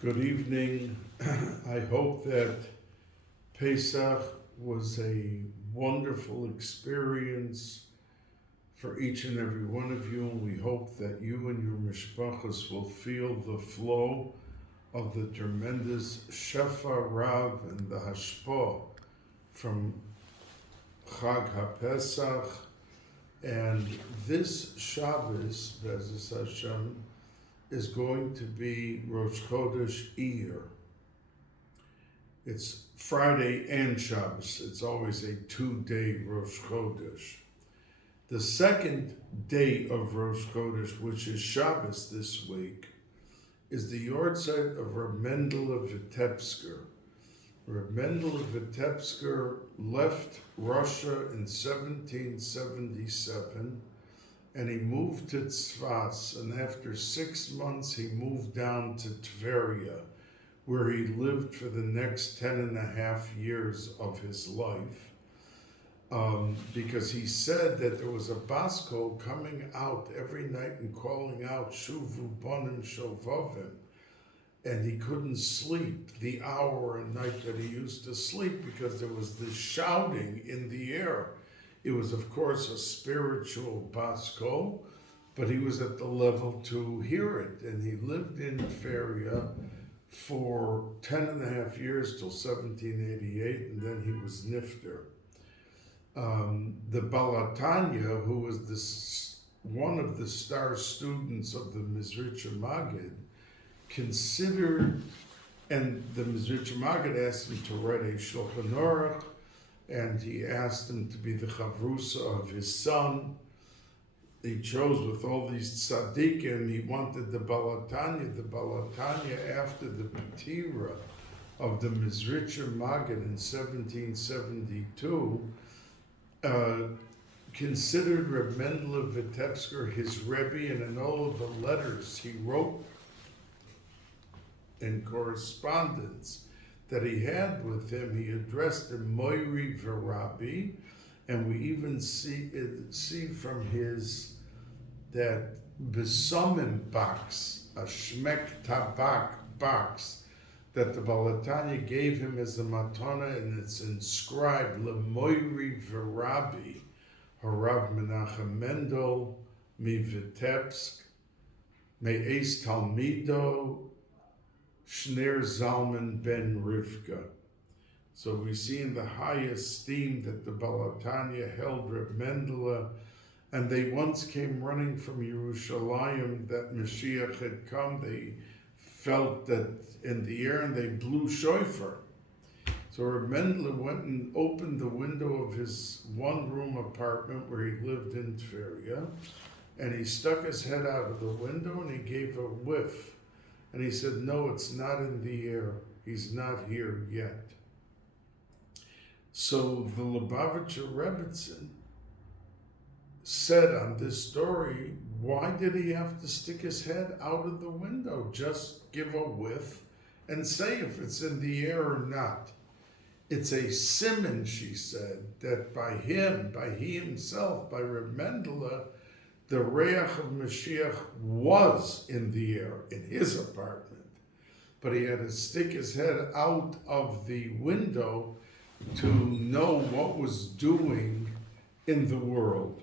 Good evening. I hope that Pesach was a wonderful experience for each and every one of you, and we hope that you and your mishpachas will feel the flow of the tremendous Shefa Rav and the Hashpah from Chag HaPesach. And this Shabbos, B'ezras Hashem, is going to be Rosh Chodesh Iyar. It's Friday and Shabbos. It's always a 2-day Rosh Chodesh. The second day of Rosh Chodesh, which is Shabbos this week, is the yahrzeit of Reb Mendel of Vitebsker. Reb Mendel of Vitebsker left Russia in 1777, and he moved to Tzfas, and after 6 months he moved down to Tveria, where he lived for the next 10.5 years of his life, because he said that there was a basko coming out every night and calling out Shuvu Bonim Shovavim, and he couldn't sleep the hour and night that he used to sleep because there was this shouting in the air. It was, of course, a spiritual basko, but he was at the level to hear it. And he lived in Tveria for 10.5 years till 1788, and then he was nifter. The Balatanya, who was one of the star students of the Tazria-Metzora, considered, and the Tazria-Metzora asked him to write a Shulchan Aruch, and he asked him to be the chavrusa of his son. He chose with all these tzaddikim. He wanted the Balatanya. The Balatanya, after the Petira of the Tazria-Metzora in 1772, considered Reb Mendel of Vitebsker his Rebbe, and in all of the letters he wrote in correspondence that he had with him, he addressed him myriad Rabbi, and we even see from his that besomim box, a shmek tabak box, that the Balatanya gave him as a matana, and it's inscribed lemoyri v'Rabbi, Harav Menachem Mendel mi Vitebsk, me'es Talmido Shner Zalman ben Rivka. So we see in the high esteem that the Balatanya held Reb Mendel, and they once came running from Yerushalayim that Mashiach had come. They felt that in the air, and they blew shofar. So Reb Mendel went and opened the window of his one-room apartment where he lived in Tveria, and he stuck his head out of the window and he gave a whiff. And he said, no, it's not in the air. He's not here yet. So the Lubavitcher Rebbetzin said on this story, why did he have to stick his head out of the window? Just give a whiff and say if it's in the air or not. It's a siman, she said, that by he himself, by Reb Mendel, the Reach of Mashiach was in the air in his apartment, but he had to stick his head out of the window to know what was doing in the world.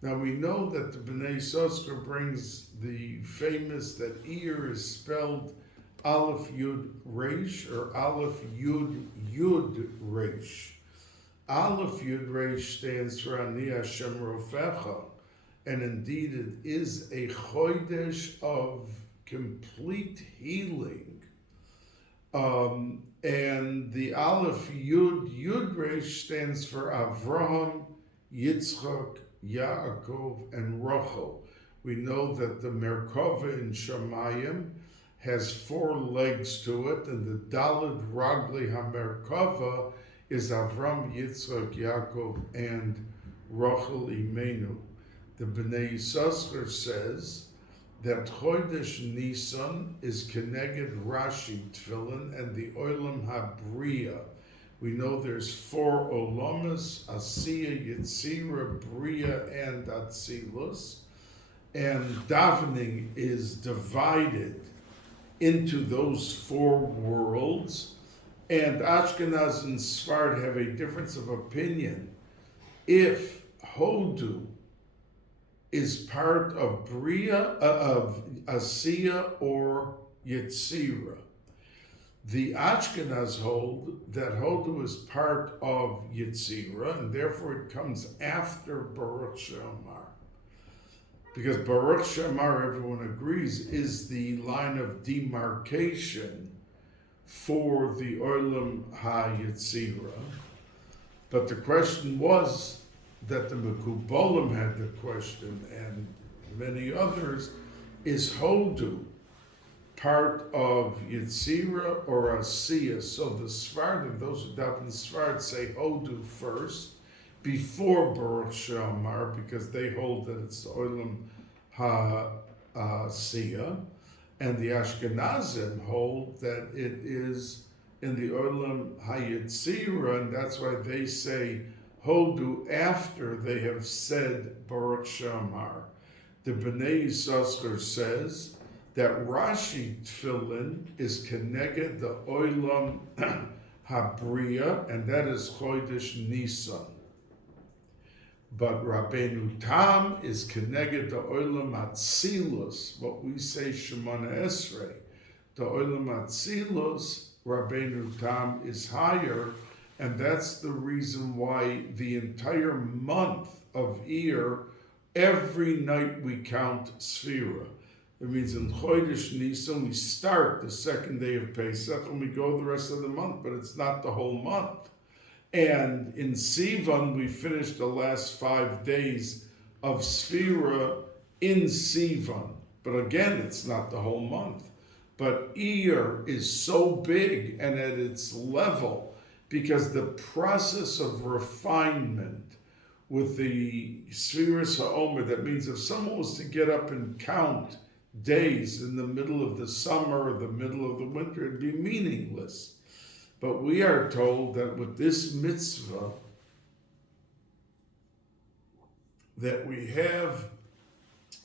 Now we know that the Bnei Sosker brings the famous that Iyar is spelled Aleph Yud Resh or Aleph Yud Yud Resh. Aleph Yud Resh stands for Ani Hashem Rofecha. And indeed, it is a chodesh of complete healing. And the Aleph Yud Yud Resh stands for Avraham, Yitzchak, Yaakov, and Rachel. We know that the Merkava in Shamayim has 4 legs to it, and the Daled Ragli HaMerkava is Avram, Yitzchak, Yaakov, and Rachel Imenu. The Bnei Yissaschar says that Chodesh Nisan is Keneged Rashi Tefillin and the Olam HaBriya. We know there's 4 Olamas, Asiya, Yetzira, Bria, and Atzilus. And davening is divided into those four worlds, and Ashkenaz and Sfard have a difference of opinion if Hodu is part of Bria, of Asiya or Yetzira. The Ashkenaz hold that Hodu is part of Yetzira, and therefore it comes after Baruch She'amar. Because Baruch She'amar, everyone agrees, is the line of demarcation for the Olam HaYetzira. But the question was that the Mekubalim had the question, and many others, is Hodu part of Yetzira or Asiya? So the Sfardim, those who daven Sfard, say Hodu first, before Baruch She'amar, because they hold that it's the Olam HaSiya, and the Ashkenazim hold that it is in the Olam HaYetzira, and that's why they say Hodu after they have said Baruch She'amar. The Bnei Yissaschar says that Rashi Tefillin is Keneged the Olam HaBriya, and that is Chodesh Nisan. But Rabbeinu Tam is Keneged the Olam Atzilus, what we say Shemona Esrei. The Olam Atzilus, Rabbeinu Tam is higher, and that's the reason why the entire month of Iyar, every night we count Sfira. It means in Chodesh Nisan we start the second day of Pesach and we go the rest of the month, but it's not the whole month. And in Sivan we finish the last 5 days of Sfira in Sivan. But again, it's not the whole month. But Iyar is so big and at its level because the process of refinement with the Sfiras HaOmer, that means if someone was to get up and count days in the middle of the summer or the middle of the winter, it'd be meaningless. But we are told that with this mitzvah, that we have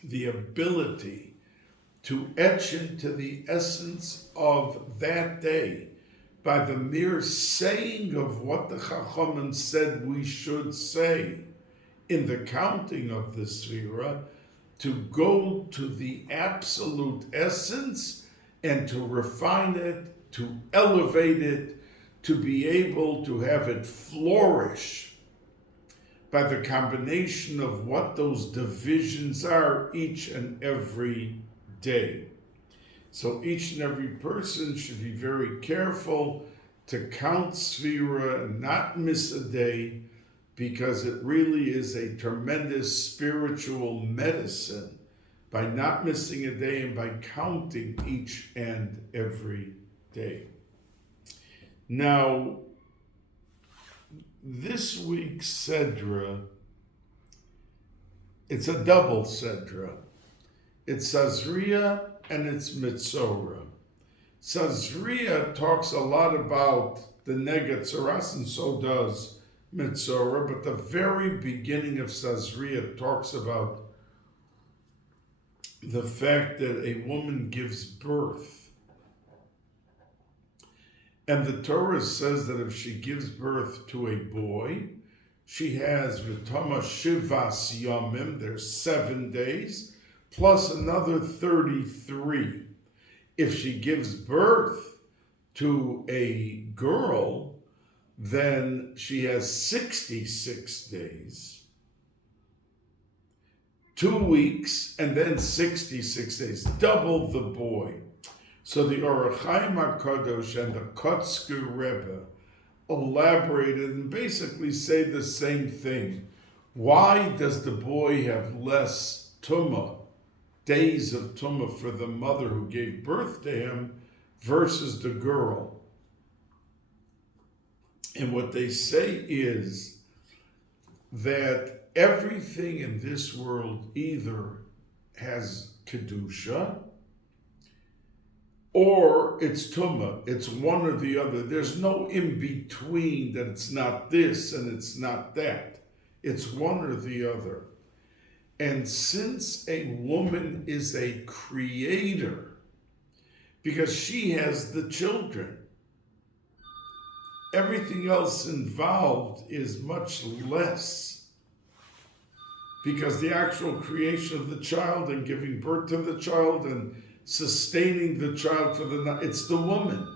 the ability to etch into the essence of that day by the mere saying of what the Chachamim said we should say in the counting of the Sfira, to go to the absolute essence and to refine it, to elevate it, to be able to have it flourish by the combination of what those divisions are each and every day. So each and every person should be very careful to count Sfira and not miss a day, because it really is a tremendous spiritual medicine by not missing a day and by counting each and every day. Now, this week's Sedra, it's a double Sedra. It's Tazria and it's Metzora. Tazria talks a lot about the Neged Tzoras, and so does Metzora, but the very beginning of Tazria talks about the fact that a woman gives birth. And the Torah says that if she gives birth to a boy, she has V'tama Shivas Yamim, there's 7 days, plus another 33. If she gives birth to a girl, then she has 66 days, 2 weeks, and then 66 days, double the boy. So the Orach Chaim HaKadosh and the Kotzker Rebbe elaborated and basically say the same thing. Why does the boy have less tumah, days of tumah for the mother who gave birth to him versus the girl? And what they say is that everything in this world either has Kedusha or it's Tumah. It's one or the other. There's no in-between that it's not this and it's not that. It's one or the other. And since a woman is a creator, because she has the children. Everything else involved is much less, because the actual creation of the child and giving birth to the child and sustaining the child for the night, it's the woman.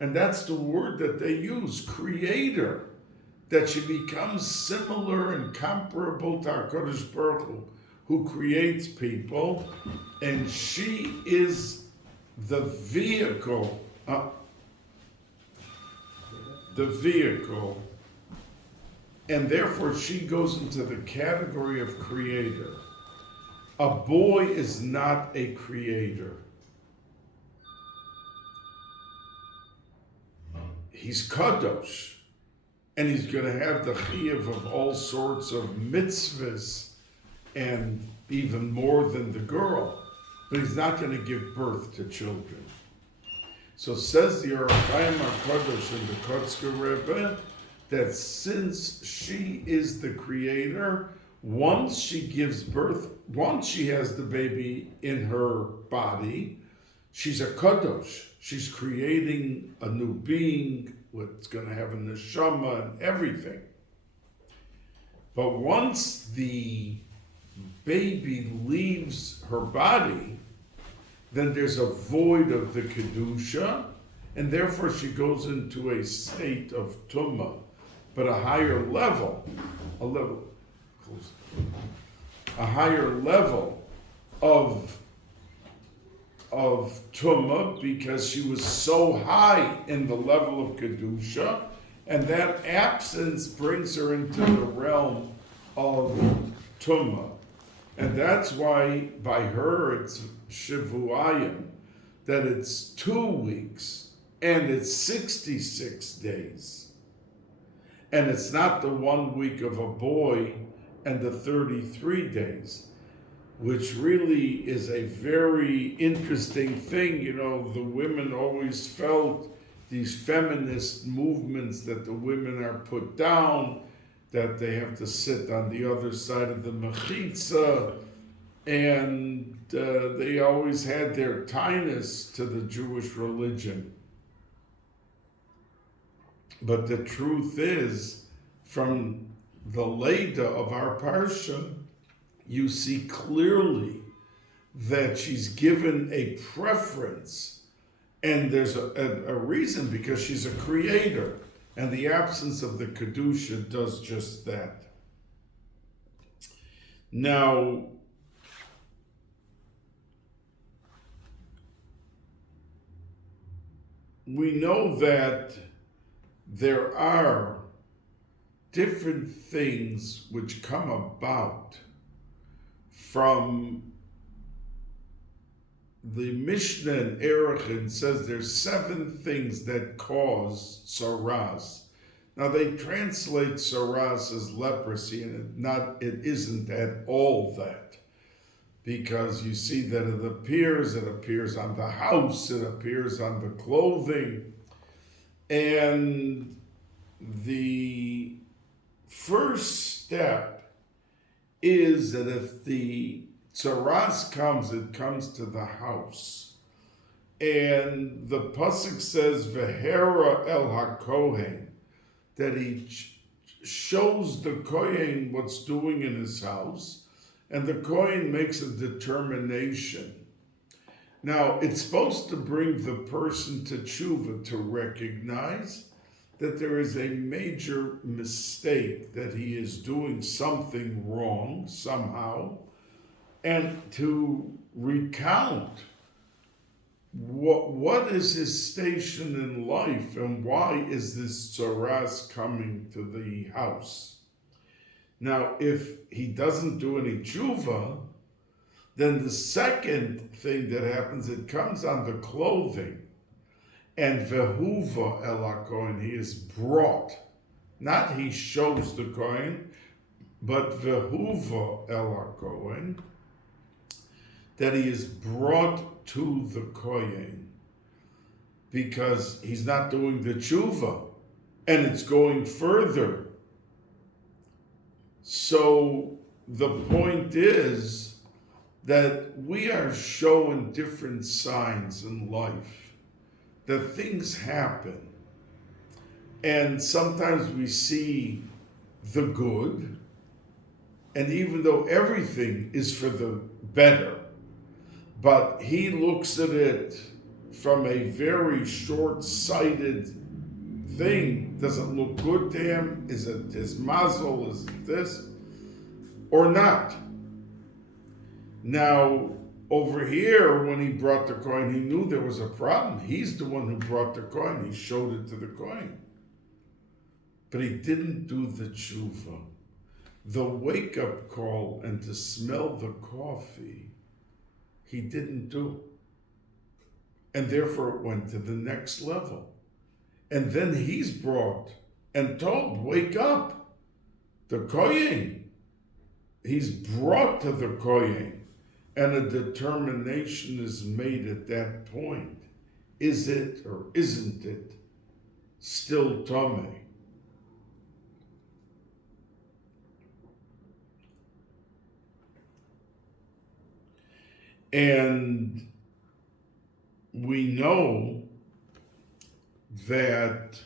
And that's the word that they use, creator, that she becomes similar and comparable to HaKadosh Baruch Hu, who creates people, and she is the vehicle, and therefore she goes into the category of creator. A boy is not a creator. He's kadosh, and he's going to have the chiyuv of all sorts of mitzvahs, and even more than the girl, but he's not going to give birth to children. So says the Orachaim HaKadosh in the Kotzker Rebbe that since she is the creator, once she gives birth, once she has the baby in her body, she's a kadosh. She's creating a new being, what's going to have a neshama and everything. But once the baby leaves her body, then there's a void of the kedusha, and therefore she goes into a state of tumah, but a higher level of tumah, because she was so high in the level of kedusha, and that absence brings her into the realm of tumah. And that's why by her it's Shivuayim, that it's 2 weeks and it's 66 days. And it's not the 1 week of a boy and the 33 days, which really is a very interesting thing. You know, the women always felt these feminist movements that the women are put down, that they have to sit on the other side of the mechitza, and they always had their ties to the Jewish religion. But the truth is, from the Leda of our Parsha, you see clearly that she's given a preference, and there's a reason, because she's a creator. And the absence of the Kedusha does just that. Now, we know that there are different things which come about from the Mishnah in Erechim. Says there's 7 things that cause tsaras. Now they translate tsaras as leprosy, and it isn't at all that, because you see that it appears on the house, it appears on the clothing, and the first step is that if the tsaras comes, it comes to the house. And the pasuk says, V'hera el hakohen, that he shows the kohen what's doing in his house, and the kohen makes a determination. Now, it's supposed to bring the person to tshuva, to recognize that there is a major mistake, that he is doing something wrong somehow, and to recount what is his station in life, and why is this tsaras coming to the house. Now, if he doesn't do any tshuva, then the second thing that happens, it comes on the clothing. And vehuva el hakohen, he is brought, not he shows the kohen, but vehuva el hakohen, that he is brought to the kohen, because he's not doing the tshuva, and it's going further. So the point is that we are showing different signs in life, that things happen. And sometimes we see the good, and even though everything is for the better, but he looks at it from a very short-sighted thing. Doesn't look good to him. Is it his mazel? Is it this? Or not? Now, over here, when he brought the coin, he knew there was a problem. He's the one who brought the coin. He showed it to the coin. But he didn't do the tshuva. The wake-up call and to smell the coffee, he didn't do. And therefore it went to the next level. And then he's brought and told, wake up. The kohen. He's brought to the kohen. And a determination is made at that point. Is it or isn't it still tameh? And we know that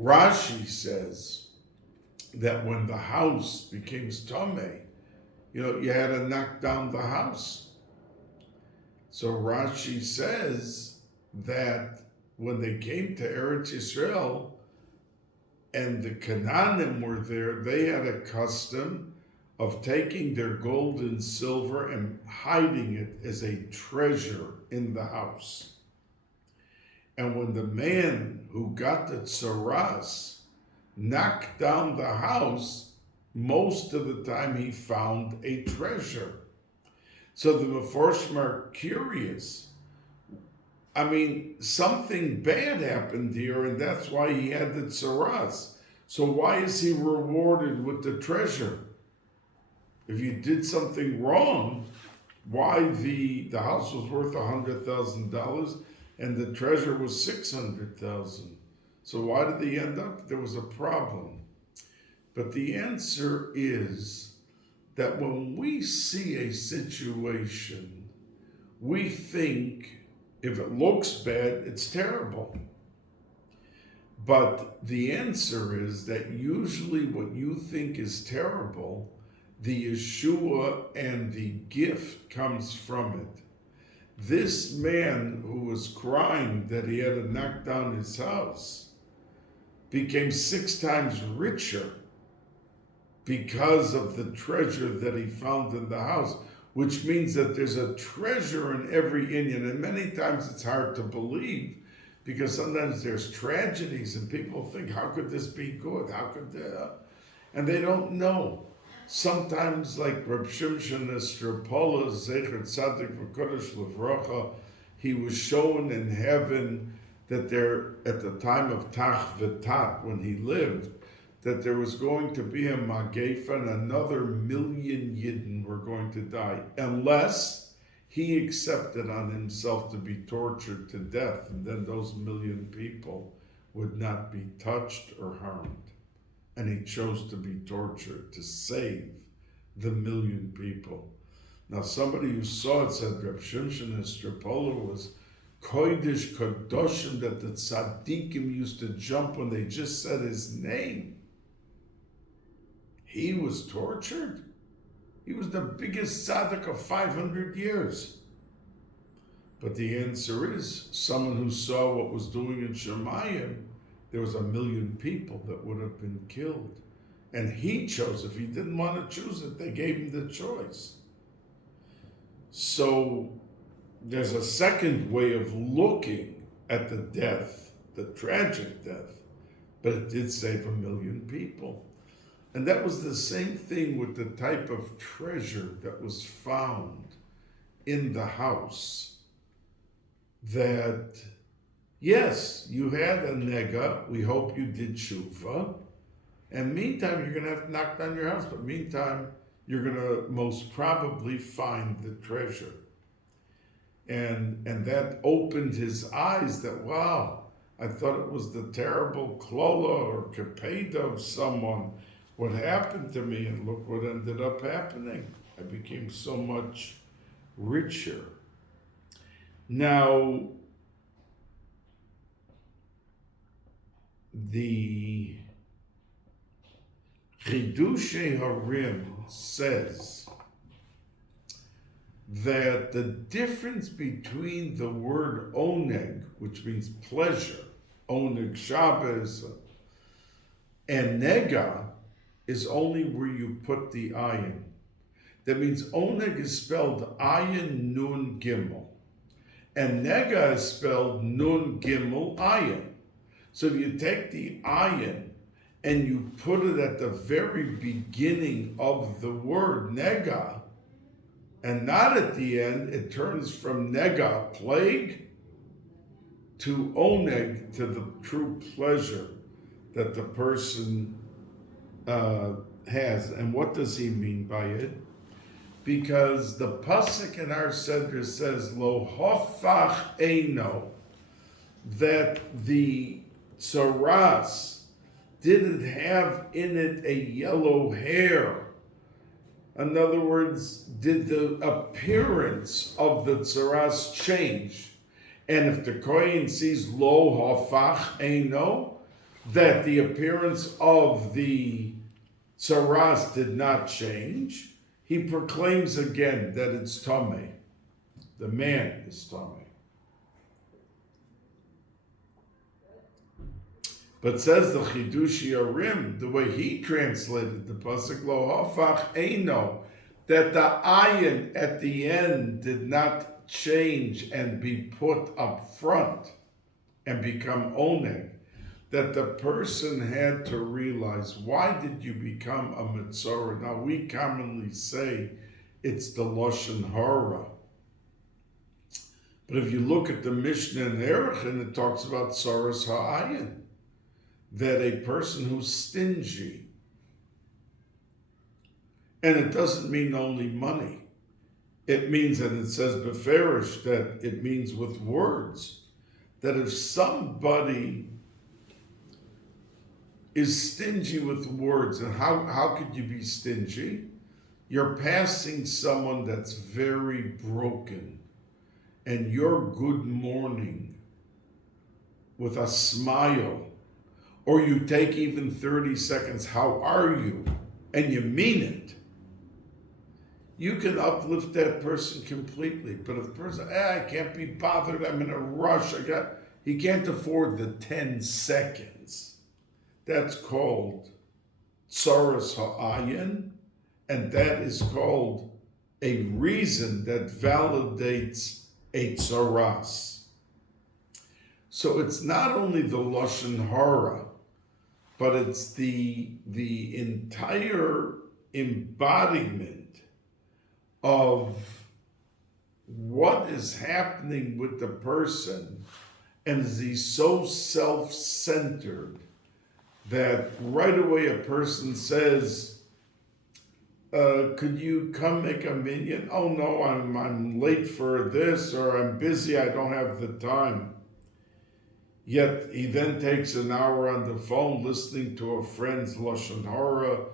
Rashi says that when the house became tameh, you had to knock down the house. So Rashi says that when they came to Eretz Yisrael and the Canaanim were there, they had a custom of taking their gold and silver and hiding it as a treasure in the house. And when the man who got the tzaras knocked down the house, most of the time he found a treasure. So the Meforshim are curious. I mean, something bad happened here, and that's why he had the tzaras. So why is he rewarded with the treasure? If you did something wrong, why the house was worth $100,000 and the treasure was $600,000? So why did he end up? There was a problem. But the answer is that when we see a situation, we think if it looks bad, it's terrible. But the answer is that usually what you think is terrible, the Yeshua and the gift comes from it. This man who was crying that he had to knock down his house became 6 times richer because of the treasure that he found in the house, which means that there's a treasure in every Indian. And many times it's hard to believe because sometimes there's tragedies and people think, how could this be good? How could that? And they don't know. Sometimes, like Reb Shimshon Estropola, Zecher Tzadik V'Kodesh Levracha, he was shown in heaven that there, at the time of Tach V'Tat, when he lived, that there was going to be a Magefa and another 1,000,000 Yidden were going to die, unless he accepted on himself to be tortured to death, and then those 1,000,000 people would not be touched or harmed. And he chose to be tortured to save the 1,000,000 people. Now somebody who saw it said Reb Shimshon Estropola was Kodesh Kadoshim, that the tzaddikim used to jump when they just said his name. He was tortured. He was the biggest tzaddik of 500 years. But the answer is, someone who saw what was doing in Shemayim, there was 1,000,000 people that would have been killed. And he chose. If he didn't want to choose it, they gave him the choice. So there's a second way of looking at the death, the tragic death, but it did save 1,000,000 people. And that was the same thing with the type of treasure that was found in the house. That, yes, you had a nega, we hope you did tshuva, and meantime you're going to have to knock down your house, but meantime you're going to most probably find the treasure. And that opened his eyes that, wow, I thought it was the terrible klola or kapeda of someone. What happened to me, and look what ended up happening. I became so much richer. Now, the Chidushei Harim says that the difference between the word oneg, which means pleasure, oneg Shabbos, and nega is only where you put the ayin. That means oneg is spelled ayin nun gimel, and nega is spelled nun gimel ayin. So if you take the ayin and you put it at the very beginning of the word nega, and not at the end, it turns from nega, plague, to oneg, to the true pleasure that the person has. And what does he mean by it? Because the pasuk in our center says, Lo hofach eino, that the tsaras didn't have in it a yellow hair. In other words, did the appearance of the tsaras change? And if the Kohen sees lo hafach eino, that the appearance of the tsaras did not change, he proclaims again that it's tameh. The man is tameh. But says the Chidushei Harim, the way he translated the pasuk lo hafach eino, that the ayin at the end did not change and be put up front and become oneg, that the person had to realize, why did you become a Metzora? Now we commonly say it's the Lashon Hara. But if you look at the Mishnah in Erechim, it talks about Tsaras Ha'ayin, that a person who's stingy, and it doesn't mean only money. It means, and it says beferish, that it means with words, that if somebody is stingy with words, and how could you be stingy? You're passing someone that's very broken, and your good morning with a smile, or you take even 30 seconds, how are you? And you mean it. You can uplift that person completely. But if the person, I can't be bothered, I'm in a rush, he can't afford the 10 seconds. That's called tsaras ha'ayin, and that is called a reason that validates a tsaras. So it's not only the Lashon Hara, but it's the entire embodiment of what is happening with the person, and is he so self-centered that right away a person says, could you come make a minyan? Oh no, I'm late for this, or I'm busy, I don't have the time. Yet he then takes an hour on the phone listening to a friend's Lashon Hara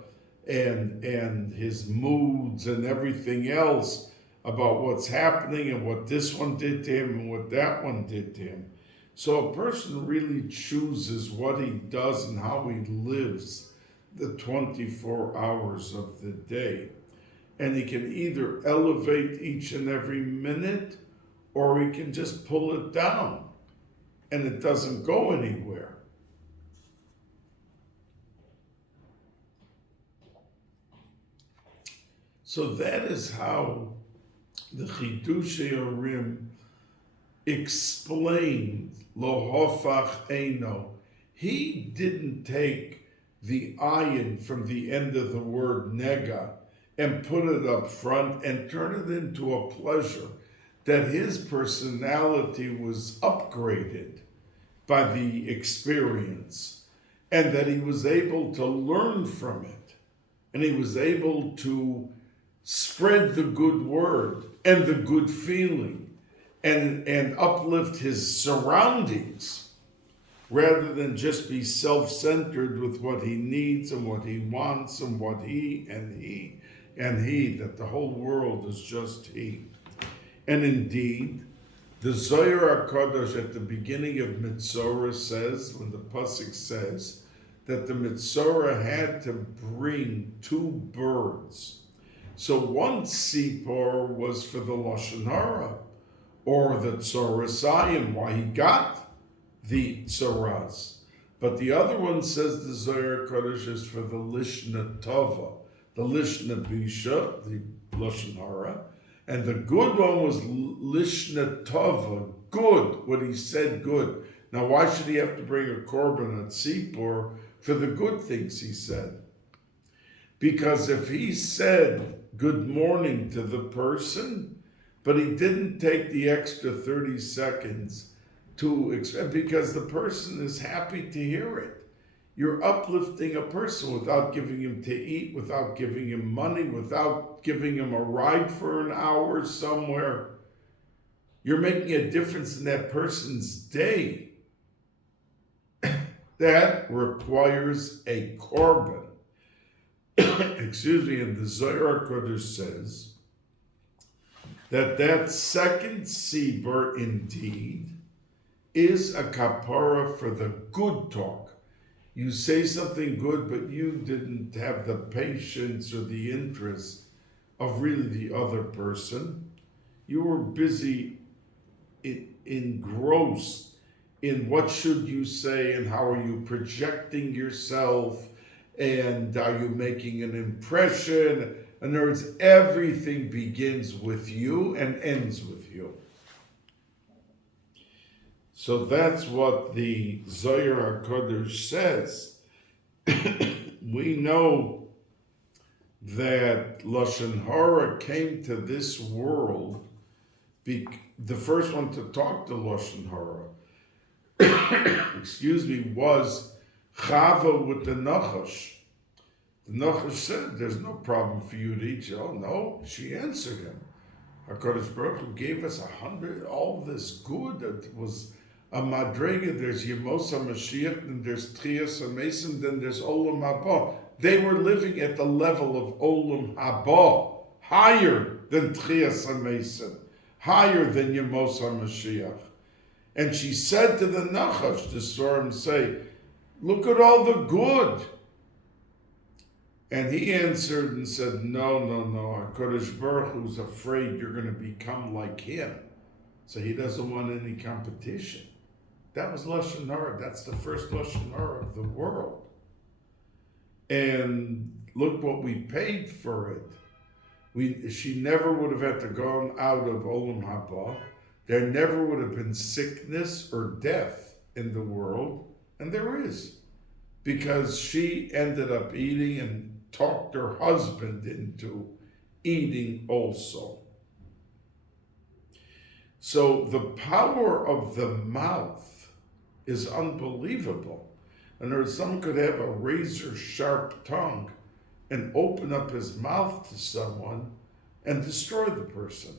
and his moods and everything else about what's happening and what this one did to him and what that one did to him. So a person really chooses what he does and how he lives the 24 hours of the day. And he can either elevate each and every minute, or he can just pull it down and it doesn't go anywhere. So that is how the Chidushei Harim explained lo hofach eino. He didn't take the ayin from the end of the word nega and put it up front and turn it into a pleasure, that his personality was upgraded by the experience, and that he was able to learn from it, and he was able to spread the good word and the good feeling and uplift his surroundings, rather than just be self-centered with what he needs and what he wants and what he, that the whole world is just he. And indeed, the Zohar HaKadosh at the beginning of Metzora says, when the Pasuk says, that the Metzora had to bring 2 birds. So one Sipor was for the Lashon Hara, or the Tzorazayim, why he got the Tzoraz. But the other one says the Zohar HaKadosh is for the Lishna Tova, the Lishna Bisha, the Lashon Hara, and the good one was Lishna Tova, good, what he said good. Now why should he have to bring a korban at Sipor for the good things he said? Because if he said good morning to the person, but he didn't take the extra 30 seconds because the person is happy to hear it. You're uplifting a person without giving him to eat, without giving him money, without giving him a ride for an hour somewhere. You're making a difference in that person's day. That requires a korban. Excuse me, and the Zohar HaKadosh says that second sibur indeed is a kapara for the good talk. You say something good, but you didn't have the patience or the interest of really the other person. You were busy, engrossed in what should you say and how are you projecting yourself and are you making an impression. In other words, everything begins with you and ends with you. So that's what the Zohar HaKadosh says. We know that Lashon Hara came to this world, the first one to talk to Lashon Hara, excuse me, was Chava with the Nachash. The Nachash said, there's no problem for you to eat. Oh no, she answered him. HaKadosh Baruch Hu gave us 100, all this good that was a madrega. There's Yemos HaMashiach, then there's Trias HaMesim, then there's Olam Haba. They were living at the level of Olam Haba, higher than Trias HaMesim, higher than Yemos HaMashiach. And she said to the Nachash, the storm say, look at all the good. And he answered and said, no. HaKadosh Baruch Hu's afraid you're going to become like him. So he doesn't want any competition. That was Lashon Hara. That's the first Lashon Hara of the world. And look what we paid for it. She never would have had to go out of Olam Haba. There never would have been sickness or death in the world. And there is. Because she ended up eating and talked her husband into eating also. So the power of the mouth is unbelievable. And there's someone could have a razor sharp tongue and open up his mouth to someone and destroy the person.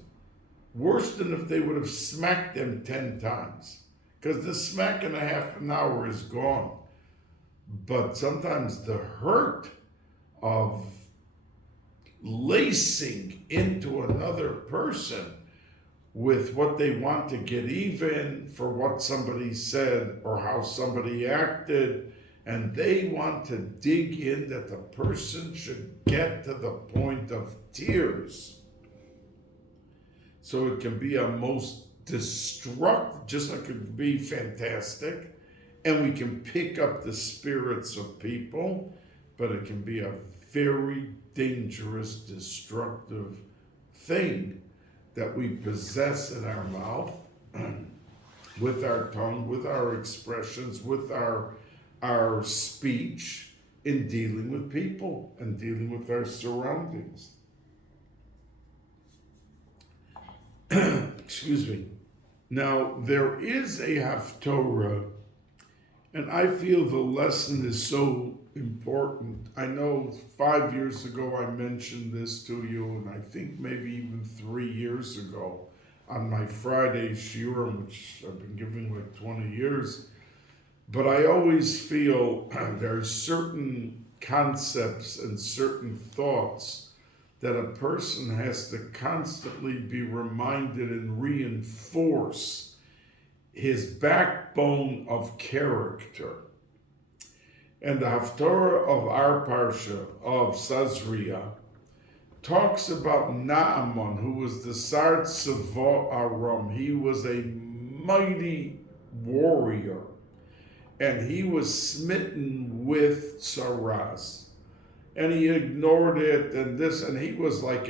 Worse than if they would have smacked them 10 times. Because the smack in a half an hour is gone. But sometimes the hurt of lacing into another person with what they want to get even for what somebody said or how somebody acted, and they want to dig in that the person should get to the point of tears. So it can be a most destructive, just like it could be fantastic, and we can pick up the spirits of people, but it can be a very dangerous, destructive thing that we possess in our mouth, with our tongue, with our expressions, with our speech, in dealing with people and dealing with our surroundings. Excuse me. Now, there is a Haftorah, and I feel the lesson is so important. I know 5 years ago I mentioned this to you, and I think maybe even 3 years ago on my Friday shiurim, which I've been giving like 20 years. But I always feel there are certain concepts and certain thoughts that a person has to constantly be reminded and reinforce his backbone of character. And the Haftorah of our Parsha of Tazria talks about Naaman, who was the Sar Tzva Aram. He was a mighty warrior, and he was smitten with tsaras, and he ignored it, and he was like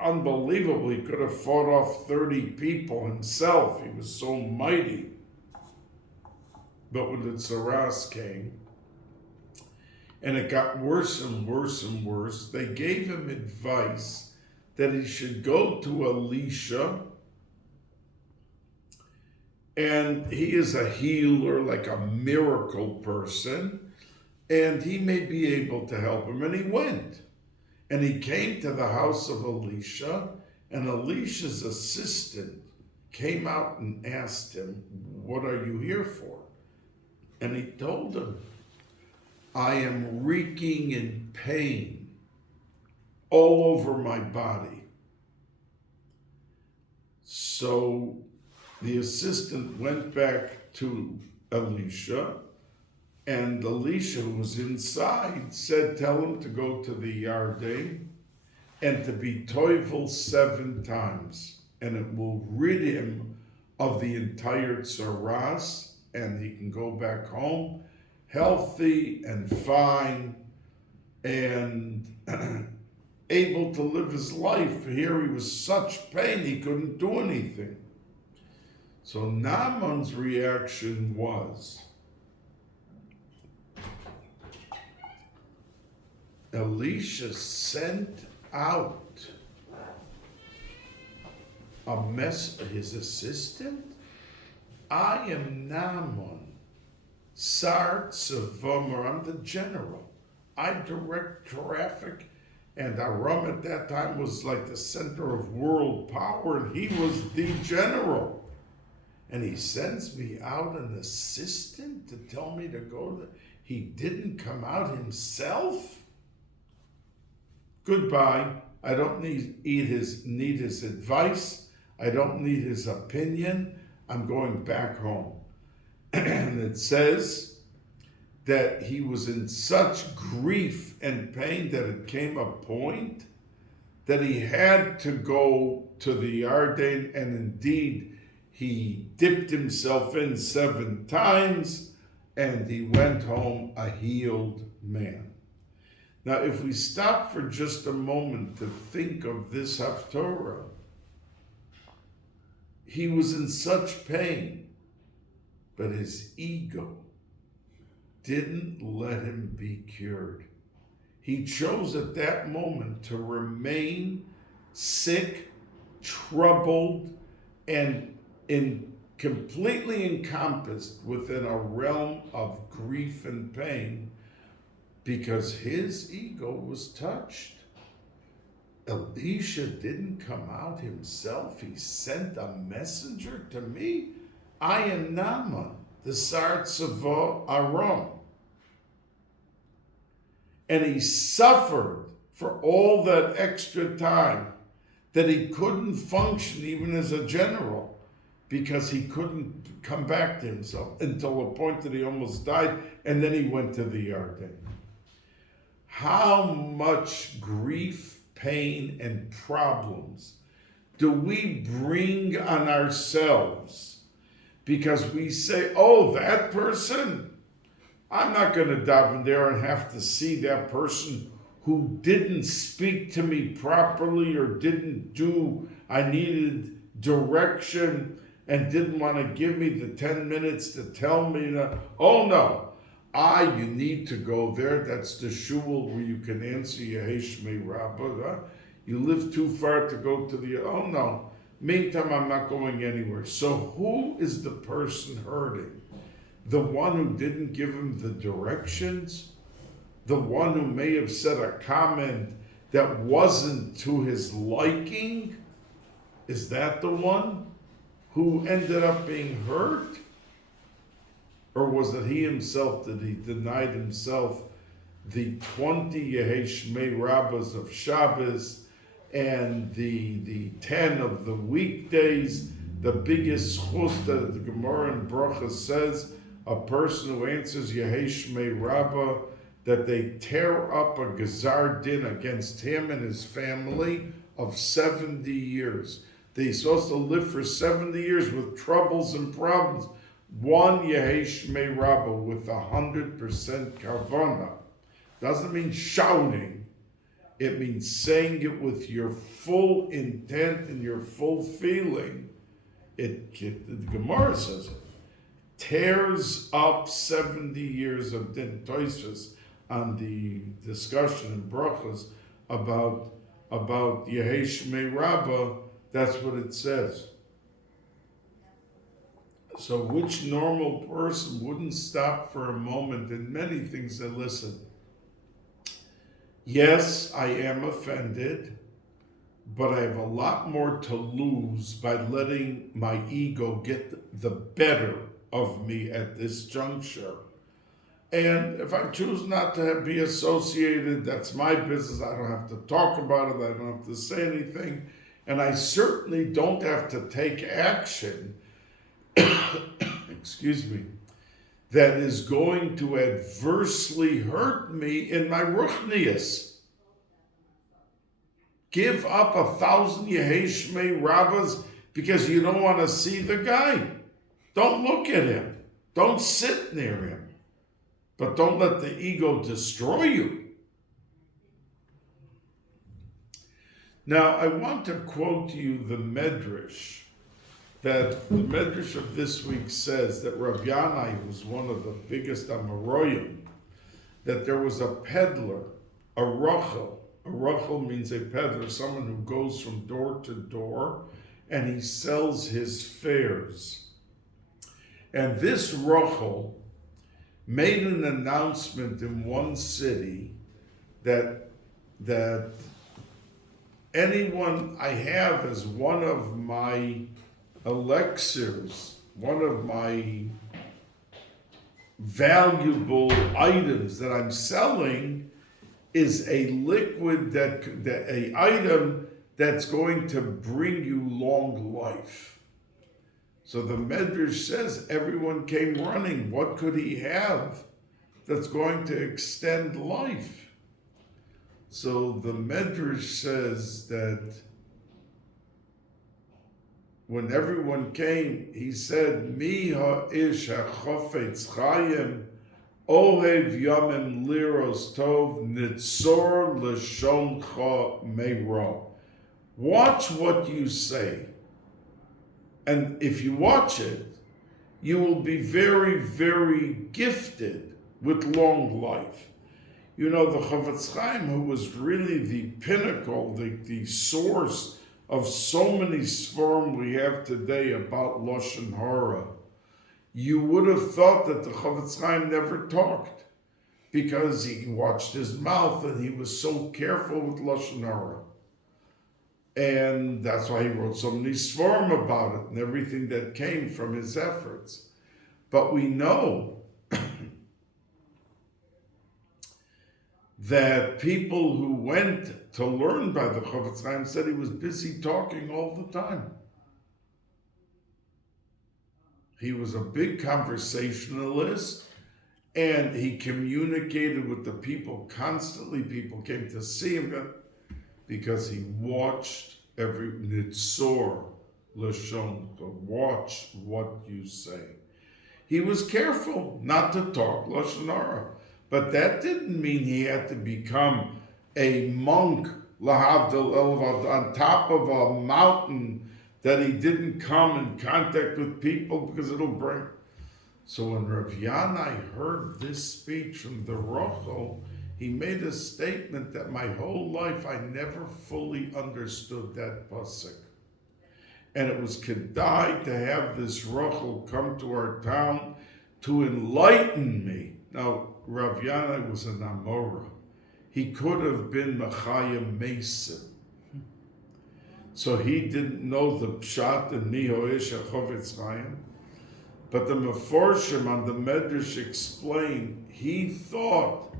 unbelievably could have fought off 30 people himself. He was so mighty. But when the tsaras came, and it got worse and worse and worse, they gave him advice that he should go to Elisha, and he is a healer, like a miracle person, and he may be able to help him. And he went, and he came to the house of Elisha, and Elisha's assistant came out and asked him, "What are you here for?" And he told him, "I am reeking in pain all over my body." So the assistant went back to Elisha, and Elisha, who was inside, said, "Tell him to go to the Yarden and to be toivel 7 times, and it will rid him of the entire tsaras, and he can go back home healthy and fine and able to live his life." Here he was such pain he couldn't do anything. So Naaman's reaction was, Elisha sent out his assistant? I am Naaman, Sar Tzva, I'm the general. I direct traffic, and Aram at that time was like the center of world power, and he was the general. And he sends me out an assistant to tell me to go there. He didn't come out himself? Goodbye. I don't need his advice. I don't need his opinion. I'm going back home. And it says that he was in such grief and pain that it came a point that he had to go to the Yarden, and indeed he dipped himself in 7 times, and he went home a healed man. Now, if we stop for just a moment to think of this Haftorah, he was in such pain, but his ego didn't let him be cured. He chose at that moment to remain sick, troubled, and completely encompassed within a realm of grief and pain, because his ego was touched. Elisha didn't come out himself. He sent a messenger to me. I am Naaman, the Sar Tzva Aram. And he suffered for all that extra time that he couldn't function even as a general, because he couldn't come back to himself until the point that he almost died, and then he went to the Yarden. How much grief, pain, and problems do we bring on ourselves because we say, "Oh, that person, I'm not going to daven there and have to see that person who didn't speak to me properly or didn't do, I needed direction and didn't want to give me the 10 minutes to tell me that." Oh no, you need to go there. That's the shul where you can answer Yehoshua Rabbi. You live too far to go to the, oh no. Meantime, I'm not going anywhere. So who is the person hurting? The one who didn't give him the directions? The one who may have said a comment that wasn't to his liking? Is that the one who ended up being hurt? Or was it he himself that he denied himself the 20 Yehei Rabbas of Shabbos, and the 10 of the weekdays. The biggest chus that the Gemara in Bracha says, a person who answers Yehei Rabbah, that they tear up a Gezar Din against him and his family of 70 years. They're supposed to live for 70 years with troubles and problems. One Yehei Rabbah with 100% kavana. Doesn't mean shouting. It means saying it with your full intent and your full feeling. The Gemara says it. Tears up 70 years of Din. Tosfos on the discussion in Brachos about Yehei Rabbah, that's what it says. So which normal person wouldn't stop for a moment in many things and listen? Yes, I am offended, but I have a lot more to lose by letting my ego get the better of me at this juncture. And if I choose not to be associated, that's my business. I don't have to talk about it. I don't have to say anything. And I certainly don't have to take action, excuse me, that is going to adversely hurt me in my ruchnius. Give up 1,000 Yehei Rabbas because you don't want to see the guy. Don't look at him. Don't sit near him. But don't let the ego destroy you. Now, I want to quote to you the Medrash, that the Medrash of this week says that Rabbi Yanai was one of the biggest Amoraim, that there was a peddler, a Rachel. A Rachel means a peddler, someone who goes from door to door, and he sells his fares. And this Rachel made an announcement in one city that anyone I have as one of my elixirs, one of my valuable items that I'm selling, is a liquid that a item that's going to bring you long life. So the Medrash says everyone came running. What could he have that's going to extend life? So the Medrash says that when everyone came, he said, Mi ha'ish ha'chofetz chayim ohev yamim liros tov nitzor l'shoncha meiro. Watch what you say. And if you watch it, you will be very, very gifted with long life. You know, the Chavetz Chaim, who was really the pinnacle, the source of so many sforim we have today about Lashon Hara, you would have thought that the Chavetz Chaim never talked because he watched his mouth and he was so careful with Lashon Hara. And that's why he wrote so many sforim about it and everything that came from his efforts. But we know that people who went to learn by the Chavetz Chaim said he was busy talking all the time. He was a big conversationalist, and he communicated with the people constantly. People came to see him because he watched every nitzor l'shon, to watch what you say. He was careful not to talk Lashon Hara, but that didn't mean he had to become a monk, lahavdil, on top of a mountain that he didn't come in contact with people because it'll bring. So when Rav Yanai heard this speech from the Rachel, he made a statement that my whole life I never fully understood that pasuk. And it was kedai to have this Rachel come to our town to enlighten me. Now, Rav Yanai was an Amora. He could have been Machaya Mason. So he didn't know the pshat and mihoish Chavetz Chaim. But the Meforshim on the Medrash explained, he thought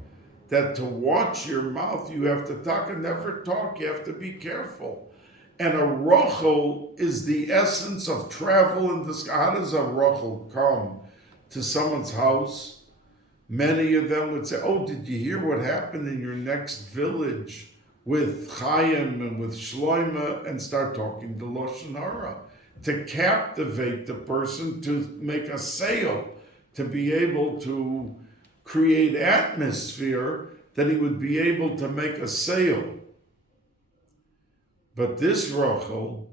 that to watch your mouth, you have to talk and never talk. You have to be careful. And a rochel is the essence of travel in the sky. How does a rochel come to someone's house? Many of them would say, oh, did you hear what happened in your next village with Chaim and with Shloima, and start talking the Lashon Hara, to captivate the person, to make a sale, to be able to create atmosphere that he would be able to make a sale. But this Rachel,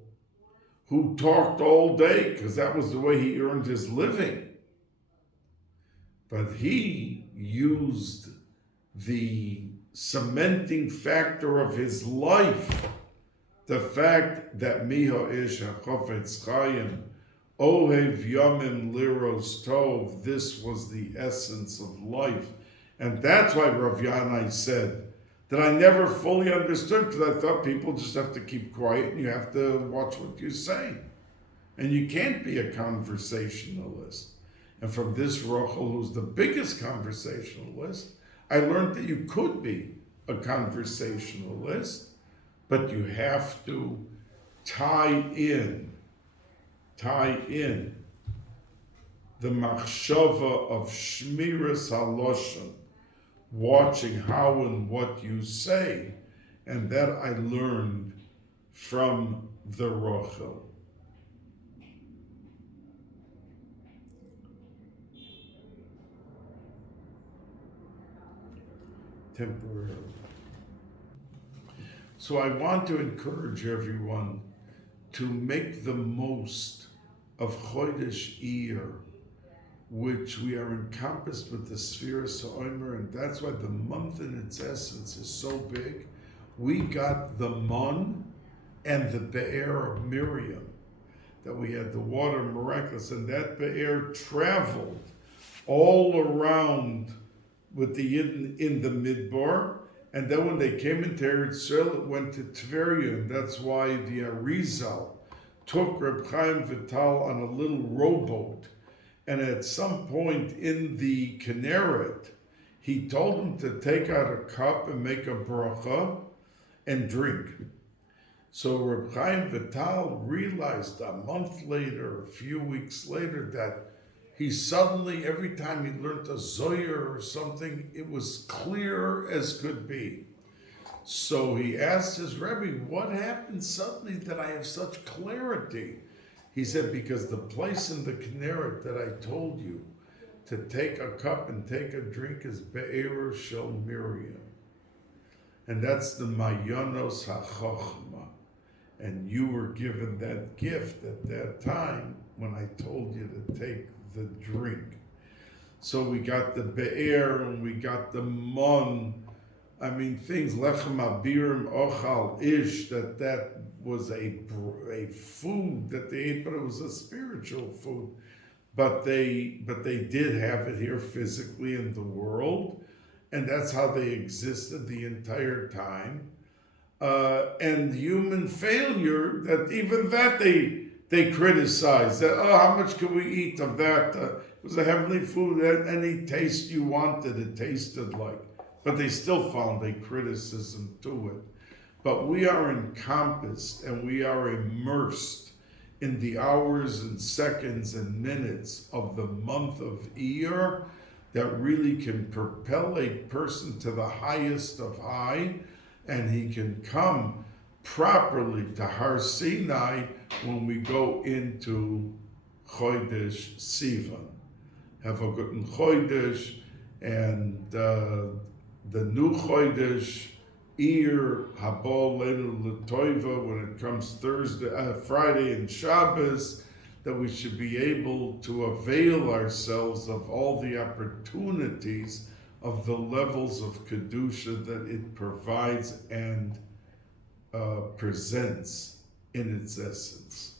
who talked all day, because that was the way he earned his living, but he used the cementing factor of his life, the fact that Miha ish hachofetz chayim, ohev yomim liros tov, this was the essence of life. And that's why Rav Yanai said that I never fully understood, because I thought people just have to keep quiet and you have to watch what you say. And you can't be a conversationalist. And from this Rochel, who's the biggest conversationalist, I learned that you could be a conversationalist, but you have to tie in the machshava of shmiras haloshon, watching how and what you say, and that I learned from the Rochel. Temporarily. So I want to encourage everyone to make the most of Chodesh Iyar, which we are encompassed with the Sfira Sa'omer, and that's why the month in its essence is so big. We got the Mon and the Be'er of Miriam, that we had the water miraculous, and that Be'er traveled all around with the Yidden in the Midbar, and then when they came into Eretz Yisrael, it went to Tveria, and that's why the Arizal took Reb Chaim Vital on a little rowboat, and at some point in the Kinneret, he told him to take out a cup and make a bracha and drink. So Reb Chaim Vital realized a month later, a few weeks later, that he suddenly, every time he learned a Zohar or something, it was clear as could be. So he asked his Rebbe, what happened suddenly that I have such clarity? He said, because the place in the Kinneret that I told you to take a cup and take a drink is Be'er Shel Miriam. And that's the Mayanos HaChochma. And you were given that gift at that time when I told you to take the drink. So we got the Be'er and we got the Mon. I mean, things, Lechem Abirim Ochal Ish, that was a food that they ate, but it was a spiritual food. But they did have it here physically in the world, and that's how they existed the entire time. And human failure, that even that they criticized, that, oh, how much can we eat of that? It was a heavenly food, any taste you wanted, it tasted like. But they still found a criticism to it. But we are encompassed and we are immersed in the hours and seconds and minutes of the month of Iyar that really can propel a person to the highest of high, and he can come properly to Har Sinai when we go into Chodesh Sivan. Have a good Chodesh, and the new Chodesh, Iyar Haba Lenu L'Toiva, when it comes Friday and Shabbos, that we should be able to avail ourselves of all the opportunities of the levels of Kedusha that it provides and presents in its essence.